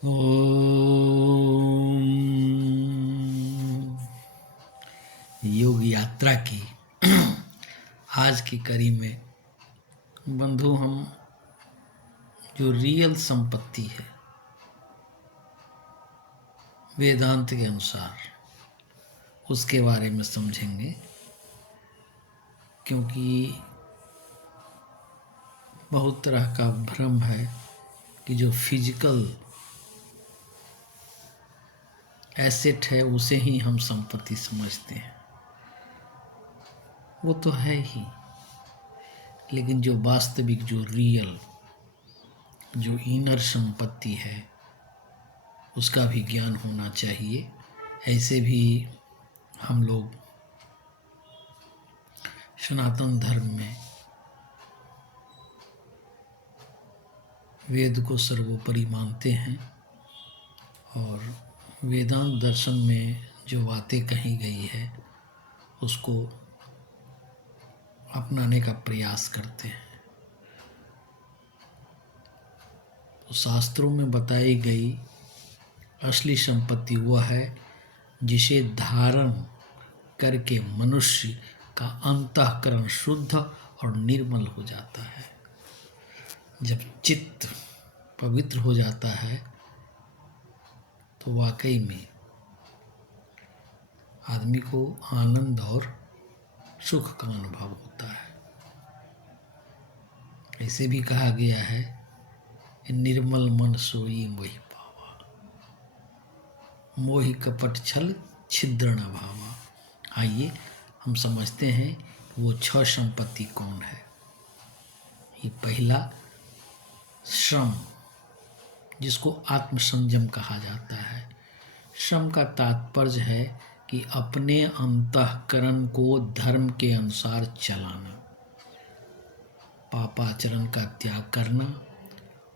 ओम। योग यात्रा की आज की कड़ी में बंधु हम जो रियल संपत्ति है वेदांत के अनुसार उसके बारे में समझेंगे, क्योंकि बहुत तरह का भ्रम है कि जो फिजिकल एसेट है उसे ही हम संपत्ति समझते हैं। वो तो है ही, लेकिन जो वास्तविक जो रियल जो इनर संपत्ति है उसका भी ज्ञान होना चाहिए। ऐसे भी हम लोग सनातन धर्म में वेद को सर्वोपरि मानते हैं और वेदांत दर्शन में जो बातें कही गई है उसको अपनाने का प्रयास करते हैं। तो शास्त्रों में बताई गई असली संपत्ति वह है जिसे धारण करके मनुष्य का अंतःकरण शुद्ध और निर्मल हो जाता है। जब चित्त पवित्र हो जाता है तो वाकई में आदमी को आनंद और सुख का अनुभव होता है। ऐसे भी कहा गया है, निर्मल मन सोई मोहि पावा, मोहि कपट छल छिद्र न भावा। आइए हम समझते हैं वो 6 संपत्ति कौन है। ये पहला श्रम, जिसको आत्म संयम कहा जाता है। श्रम का तात्पर्य है कि अपने अंतःकरण को धर्म के अनुसार चलाना, पापाचरण का त्याग करना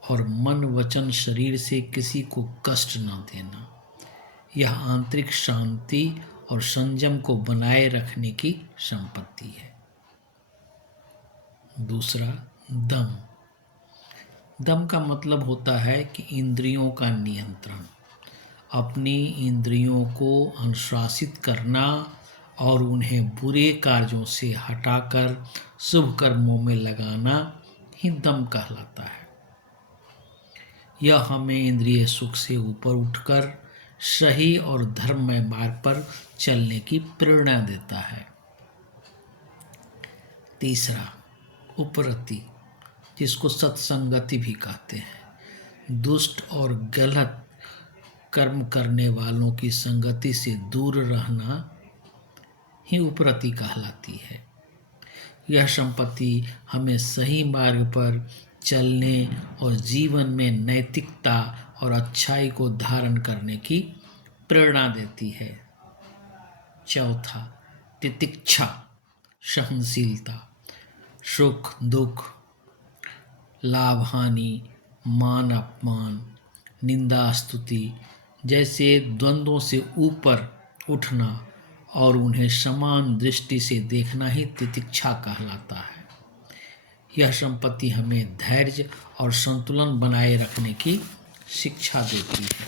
और मन वचन शरीर से किसी को कष्ट न देना। यह आंतरिक शांति और संयम को बनाए रखने की संपत्ति है। दूसरा दम। दम का मतलब होता है कि इंद्रियों का नियंत्रण, अपनी इंद्रियों को अनुशासित करना और उन्हें बुरे कार्यों से हटाकर शुभ कर्मों में लगाना ही दम कहलाता है। यह हमें इंद्रिय सुख से ऊपर उठकर सही और धर्ममय मार्ग पर चलने की प्रेरणा देता है। तीसरा उपरति, जिसको सत्संगति भी कहते हैं। दुष्ट और गलत कर्म करने वालों की संगति से दूर रहना ही उपरति कहलाती है। यह संपत्ति हमें सही मार्ग पर चलने और जीवन में नैतिकता और अच्छाई को धारण करने की प्रेरणा देती है। चौथा तितिक्षा, सहनशीलता। सुख दुख, लाभ हानि, मान अपमान, निंदा स्तुति जैसे द्वंद्वों से ऊपर उठना और उन्हें समान दृष्टि से देखना ही तितिक्षा कहलाता है। यह संपत्ति हमें धैर्य और संतुलन बनाए रखने की शिक्षा देती है।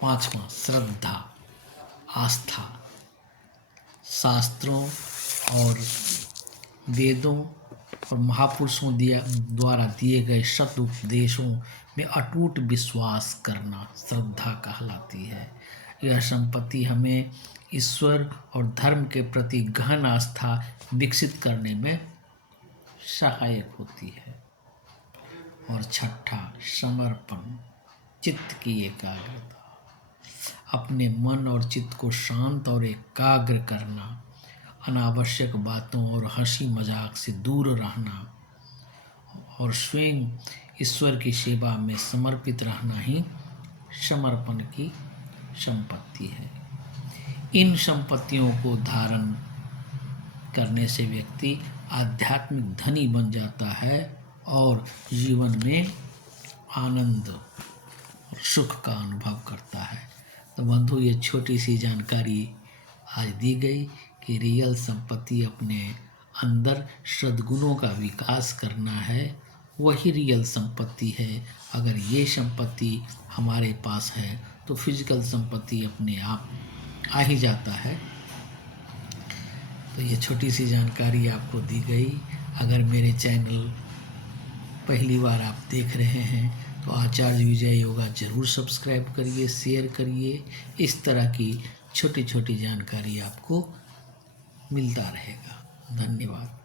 पांचवा श्रद्धा, आस्था। शास्त्रों और वेदों और महापुरुषों द्वारा दिए गए सत्य उपदेशों में अटूट विश्वास करना श्रद्धा कहलाती है। यह संपत्ति हमें ईश्वर और धर्म के प्रति गहन आस्था विकसित करने में सहायक होती है। और छठा समर्पण, चित्त की एकाग्रता। अपने मन और चित्त को शांत और एकाग्र करना, अनावश्यक बातों और हंसी मजाक से दूर रहना और स्वयं ईश्वर की सेवा में समर्पित रहना ही समर्पण की संपत्ति है। इन संपत्तियों को धारण करने से व्यक्ति आध्यात्मिक धनी बन जाता है और जीवन में आनंद और सुख का अनुभव करता है। तो बंधु, ये छोटी सी जानकारी आज दी गई कि रियल संपत्ति अपने अंदर सद्गुणों का विकास करना है वही रियल संपत्ति है। अगर ये संपत्ति हमारे पास है तो फिजिकल संपत्ति अपने आप आ ही जाता है। तो ये छोटी सी जानकारी आपको दी गई। अगर मेरे चैनल पहली बार आप देख रहे हैं तो आचार्य विजय योगा ज़रूर सब्सक्राइब करिए, शेयर करिए। इस तरह की छोटी छोटी जानकारी आपको मिलता रहेगा। धन्यवाद।